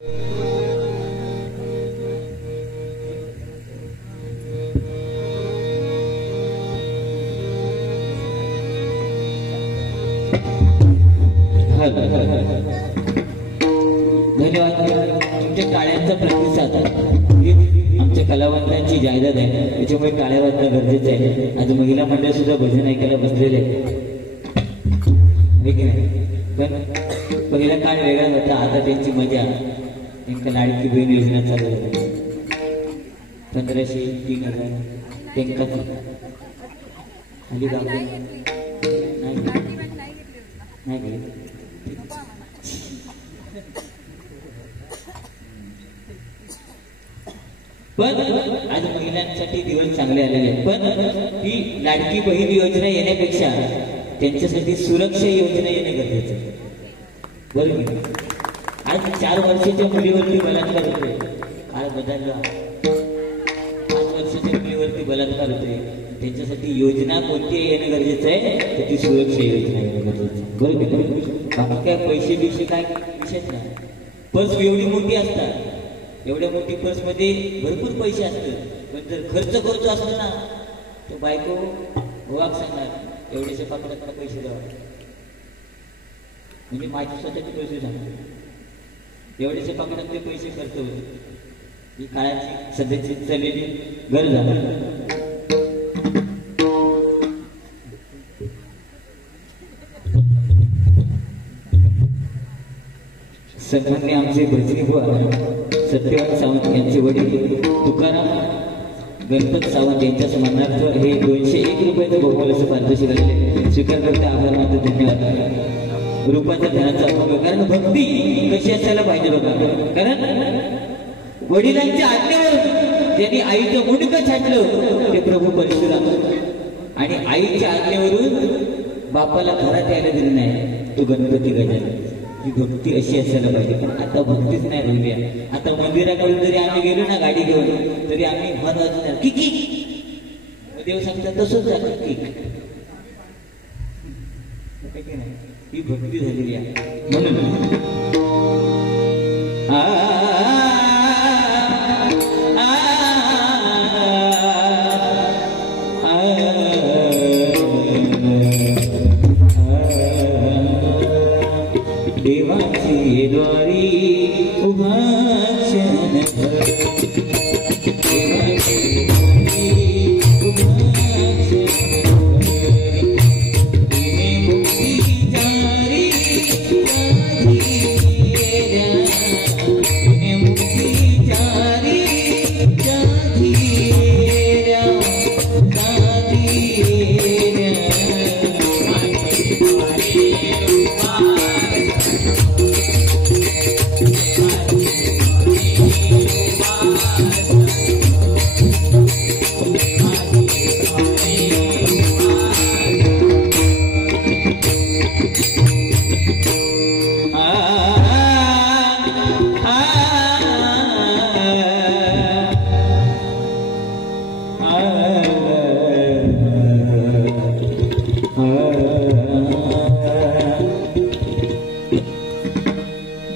धन्यवाद. तुमच्या टाळ्यांचा प्रतिसाद आमच्या कलावंतांची जाहिरात आहे, त्याच्यामुळे टाळ्या वाजणं गरजेचं आहे. आज महिला मंडळ सुद्धा भजन ऐकायला बसलेले आहे की नाही. पण पहिला काळ वेगळा होता, आता त्यांची मजा. त्यांच्या लाडकी बहीण योजना चालू होती, 1500 3000 त्यांका खाली गाव नाही पण आज महिलांसाठी दिवस चांगले आलेले आहेत. पण ही लाडकी बहीण योजना येण्यापेक्षा त्यांच्यासाठी सुरक्षा योजना येणे गरजेचं आहे. बरोबर. आज 4 वर्षाच्या मुलीवरती बलात्कार होतोय, काळ बदलला. 5 वर्षाच्या मुलीवरती बलात्कार होतोय, त्यांच्यासाठी योजना कोणती येणं गरजेचं आहे, तर ती सुरक्षा योजना येणं गरजेचं आहे. बरोबर. बाकी काय पैसे बिशे काय विषयच नाही. पर्स एवढी मोठी असतात, एवढ्या मोठी पर्स मध्ये भरपूर पैसे असतात, पण जर खर्च करतो असतो ना तर बायको वाग सांगणार एवढेशा पाकडात पैसे द्यावा. म्हणजे माझे स्वतःचे पैसे सांगतो, एवढेशा पाकडातले पैसे खर्च होते. ही काळाची सध्याची चाललेली गरज आहे. सन्माननीय आमचे भजनी बुवा सत्यवान सावंत यांचे वडील तुकाराम गणपत सावंत यांच्या स्मरणार्थ हे 201 रुपयाचं बहुमूल्य असं पारितोषिक आलेले स्वीकार करते. आभार मानतो. धन्यवाद. रूपाच्या धनाचा अनुभव, कारण भक्ती कशी असायला पाहिजे बघा. कारण वडिलांच्या आज्ञेवर ज्यांनी आईचं मुंडकं छाटलं ते प्रभू परशुराम, आणि आईच्या आज्ञेवरून बापाला घरात यायला दिलं नाही तो गणपती गजानन. ही भक्ती अशी असायला पाहिजे. पण आता भक्तीच नाही राहिली आहे. आता मंदिराकडून जरी आम्ही गेलो ना गाडी घेऊन, तरी आम्ही मन वाजणार की देव सांगतात तसंच जातं की नाही. ही भक्ती झालेली आहे. म्हणून देवाची द्वारी उभा क्षण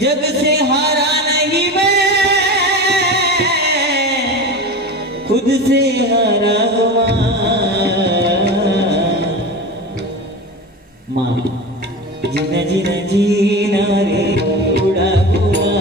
जग से हारा नहीं मैं, खुद से हारा हुआ। माँ जीना जीना जीना रे उड़ा हुआ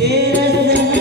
तेरा